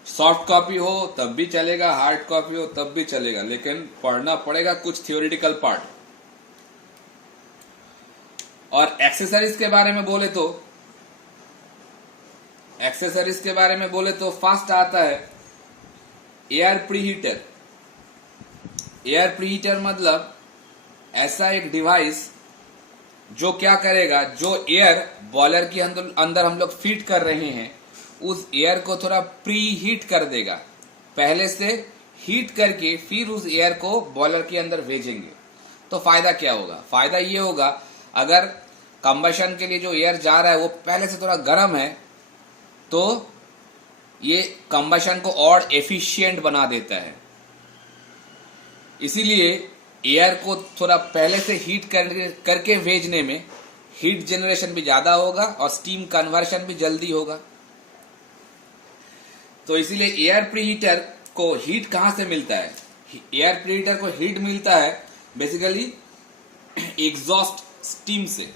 सॉफ्ट कॉपी हो तब भी चलेगा, हार्ड कॉपी हो तब भी चलेगा, लेकिन पढ़ना पड़ेगा कुछ थियोरेटिकल पार्ट। और एक्सेसरीज के बारे में बोले तो, एक्सेसरीज के बारे में बोले तो फर्स्ट आता है एयर प्रीहीटर। एयर प्रीहीटर मतलब ऐसा एक डिवाइस जो क्या करेगा, जो एयर बॉयलर के अंदर हम लोग फीड कर रहे हैं उस एयर को थोड़ा प्री हीट कर देगा, पहले से हीट करके फिर उस एयर को बॉयलर के अंदर भेजेंगे। तो फायदा क्या होगा, फायदा ये होगा अगर कंबशन के लिए जो एयर जा रहा है वो पहले से थोड़ा गर्म है तो ये कंबशन को और एफिशिएंट बना देता है। इसीलिए एयर को थोड़ा पहले से हीट करके भेजने में हीट जनरेशन भी ज्यादा होगा और स्टीम कन्वर्शन भी जल्दी होगा। तो इसीलिए एयर प्रीहीटर को हीट कहां से मिलता है, एयर प्रीहीटर को हीट मिलता है बेसिकली एग्जॉस्ट स्टीम से,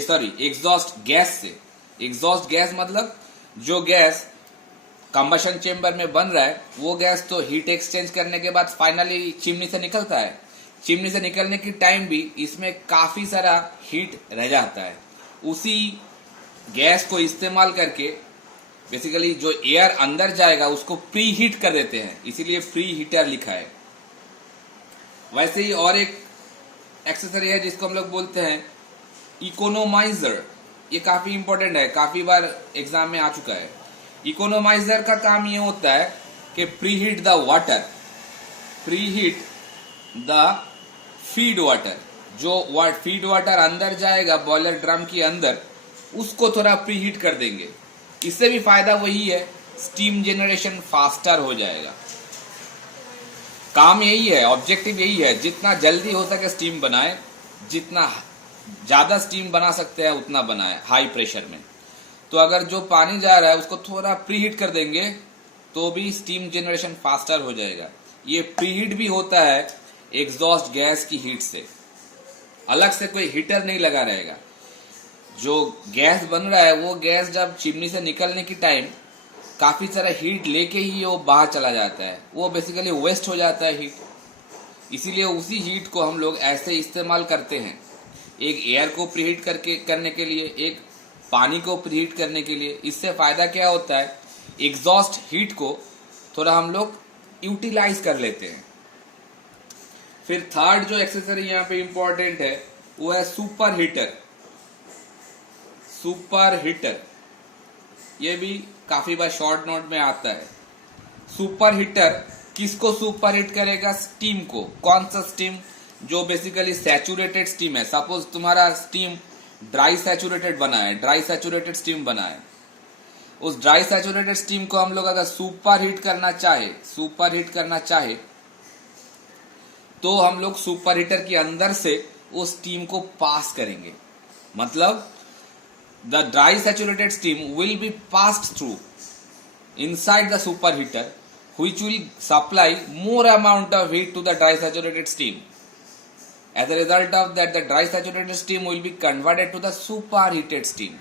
सॉरी एग्जॉस्ट गैस से। एग्जॉस्ट गैस मतलब जो गैस कंबशन चेंबर में बन रहा है वो गैस तो हीट एक्सचेंज करने के बाद फाइनली चिमनी से निकलता है। चिमनी से निकलने की टाइम भी इसमें काफी सारा हीट रह जाता है। उसी गैस को इस्तेमाल करके बेसिकली जो एयर अंदर जाएगा उसको प्री हीट कर देते हैं, इसीलिए प्री हीटर लिखा है। वैसे ही और एक एक्सेसरी है जिसको हम लोग बोलते हैं इकोनोमाइजर। ये काफी इंपॉर्टेंट है, काफी बार एग्जाम में आ चुका है। इकोनोमाइजर का काम ये होता है कि pre heat the water, pre heat the feed water. जो फीड वाटर अंदर जाएगा बॉयलर ड्रम के अंदर उसको थोड़ा प्री हीट कर देंगे। इससे भी फायदा वही है, स्टीम जनरेशन फास्टर हो जाएगा। काम यही है, ऑब्जेक्टिव यही है, जितना जल्दी हो सके स्टीम बनाए, जितना ज्यादा स्टीम बना सकते हैं उतना बनाए हाई प्रेशर में। तो अगर जो पानी जा रहा है उसको थोड़ा प्रीहीट कर देंगे तो भी स्टीम जनरेशन फास्टर हो जाएगा। ये प्रीहीट भी होता है एग्जॉस्ट गैस की हीट से, अलग से कोई हीटर नहीं लगा रहेगा। जो गैस बन रहा है वो गैस जब चिमनी से निकलने की टाइम काफी सारा हीट लेके ही वो बाहर चला जाता है, वो बेसिकली वेस्ट हो जाता है हीट। इसीलिए उसी हीट को हम लोग ऐसे इस्तेमाल करते हैं, एक एयर को प्रीहीट करने के लिए, एक पानी को प्रीहीट करने के लिए। इससे फायदा क्या होता है, एग्जॉस्ट हीट को थोड़ा हम लोग यूटिलाइज कर लेते हैं। फिर थर्ड जो एक्सेसरी यहाँ पे इंपॉर्टेंट है वो है सुपर हीटर। सुपर हीटर ये भी काफी बार शॉर्ट नोट में आता है। सुपर हीटर किसको सुपर हीट करेगा, स्टीम को। कौन सा स्टीम, जो बेसिकली सैचुरेटेड स्टीम है। सपोज तुम्हारा स्टीम ड्राई सैचुरेटेड बना है, ड्राई सैचुरेटेड स्टीम बना है, उस ड्राई सैचुरेटेड स्टीम को हम लोग अगर सुपर हीट करना चाहे तो हम लोग सुपर हीटर के अंदर से उस स्टीम को पास करेंगे। मतलब the dry saturated steam will be passed through inside the super heater which will supply more amount of heat to the dry saturated steam. As a result of that, the dry saturated steam will be converted to the superheated steam.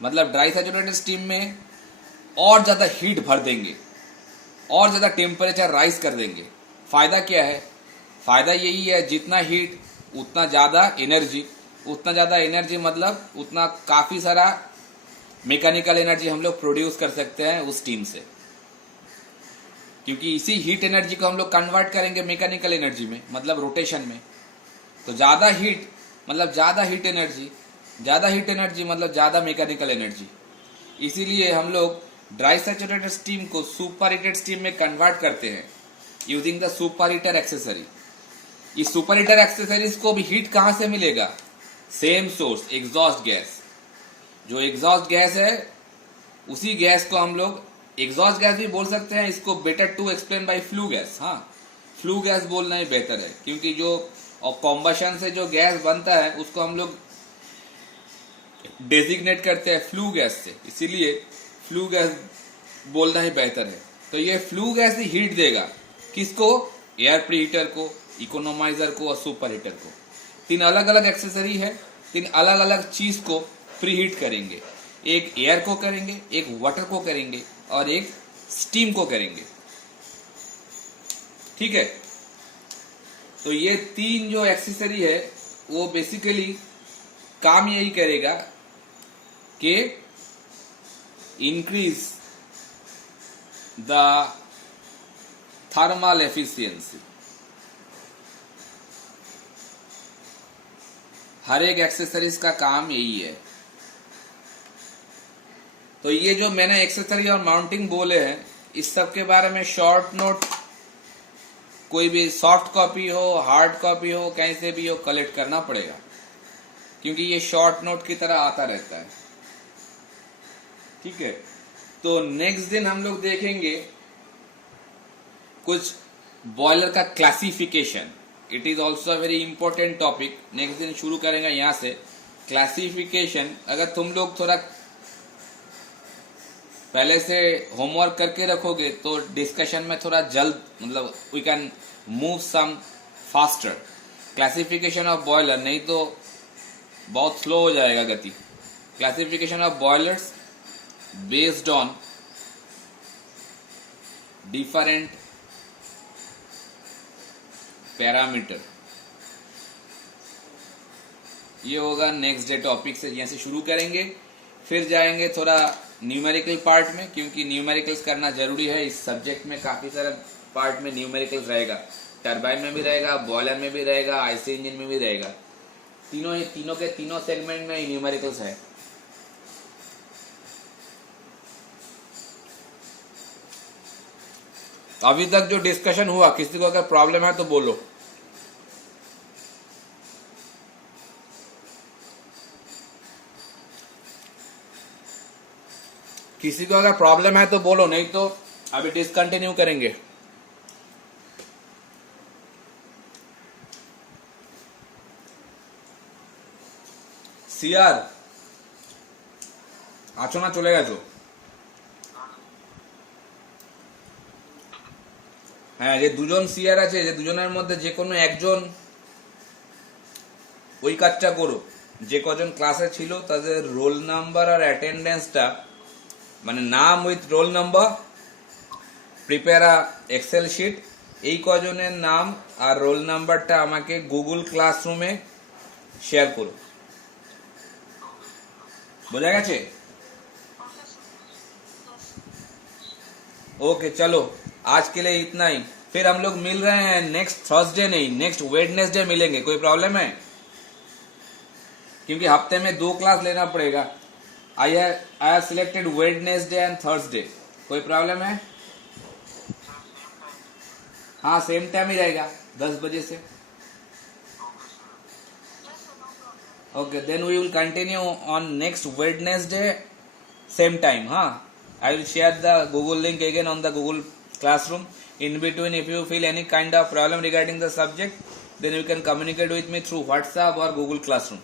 मतलब dry saturated steam में और ज्यादा heat भर देंगे, और ज्यादा temperature rise कर देंगे। फायदा क्या है, फायदा यही है जितना हीट उतना ज्यादा एनर्जी, उतना ज्यादा एनर्जी मतलब उतना काफी सारा मैकेनिकल एनर्जी हम लोग प्रोड्यूस कर सकते हैं उस स्टीम से। क्योंकि इसी हीट एनर्जी को हम लोग कन्वर्ट करेंगे मैकेनिकल एनर्जी में, मतलब रोटेशन में। तो ज्यादा हीट मतलब ज्यादा हीट एनर्जी, ज्यादा हीट एनर्जी मतलब ज्यादा मैकेनिकल एनर्जी। इसीलिए हम लोग ड्राई सैचुरेटेड स्टीम को सुपर हीटेड स्टीम में कन्वर्ट करते हैं using the super heater accessory. इस सुपर हीटर एक्सेसरीज को भी हीट कहां से मिलेगा, सेम सोर्स एग्जॉस्ट गैस। जो एग्जॉस्ट गैस है उसी गैस को हम लोग एग्जॉस्ट गैस भी बोल सकते हैं, इसको better to explain by flue gas. हाँ, फ्लू गैस बोलना ही बेहतर है, क्योंकि जो कॉम्बशन से जो गैस बनता है उसको हम लोग डेजिग्नेट करते हैं फ्लू गैस से, इसीलिए फ्लू गैस बोलना ही बेहतर है। तो ये फ्लू गैस ही हीट देगा किसको, एयर प्रीहीटर को, इकोनोमाइजर को और सुपर हीटर को। तीन अलग अलग एक्सेसरी है, तीन अलग अलग चीज को प्रीहीट करेंगे। एक एयर को करेंगे, एक वाटर को करेंगे और एक स्टीम को करेंगे। ठीक है, तो ये तीन जो एक्सेसरी है वो बेसिकली काम यही करेगा कि इंक्रीज द थर्मल एफिशिएंसी। हर एक एक्सेसरीज का काम यही है। तो ये जो मैंने एक्सेसरी और माउंटिंग बोले हैं, इस सब के बारे में शॉर्ट नोट कोई भी सॉफ्ट कॉपी हो, हार्ड कॉपी हो, कहीं से भी हो, कलेक्ट करना पड़ेगा, क्योंकि ये शॉर्ट नोट की तरह आता रहता है। ठीक है, तो नेक्स्ट दिन हम लोग देखेंगे कुछ बॉयलर का classification. It is also very important topic. Next दिन शुरू करेंगे यहां से क्लासिफिकेशन। अगर तुम लोग थोड़ा पहले से होमवर्क करके रखोगे तो डिस्कशन में थोड़ा जल्द, मतलब we can move some faster. Classification of boiler, नहीं तो बहुत स्लो हो जाएगा गति। Classification of boilers based on different parameter, ये होगा नेक्स्ट डे टॉपिक से। यहाँ से शुरू करेंगे, फिर जाएंगे थोड़ा न्यूमेरिकल पार्ट में, क्योंकि न्यूमेरिकल्स करना जरूरी है। इस सब्जेक्ट में काफी सारा पार्ट में न्यूमेरिकल्स रहेगा। टरबाइन में भी रहेगा, बॉयलर में भी रहेगा, आईसी इंजन में भी रहेगा। तीनों के तीनों सेगमेंट में न्यूमेरिकल्स है। अभी तक जो डिस्कशन हुआ, किसी को अगर प्रॉब्लम है तो बोलो। किसी को अगर प्रॉब्लम है तो बोलो, नहीं तो अभी डिसकंटिन्यू करेंगे। সিআর আছো না চলে গেছো? হ্যাঁ, যে দুজন সিআর আছে, যে দুজনের মধ্যে যে কোনো একজন ওই কাজটা করো। যে কজন ক্লাসে ছিল তাদের রোল নাম্বার আর অ্যাটেন্ডেন্সটা, মানে নাম with roll number, prepare a excel sheet, এই কজনের নাম আর রোল নাম্বারটা আমাকে গুগল ক্লাসরুমে শেয়ার করো। बोला गया? ओके, चलो आज के लिए इतना ही। फिर हम लोग मिल रहे हैं नेक्स्ट थर्सडे, नहीं नेक्स्ट वेडनेसडे मिलेंगे। कोई प्रॉब्लम है? क्योंकि हफ्ते में 2 क्लास लेना पड़ेगा। I have selected Wednesday and Thursday. कोई प्रॉब्लम है? हाँ, सेम टाइम ही रहेगा, 10 बजे से। Okay, then we will continue on next Wednesday, same time. I will share the Google link again on the Google Classroom. In between, if you feel any kind of problem regarding the subject, then you can communicate with me through WhatsApp or Google Classroom.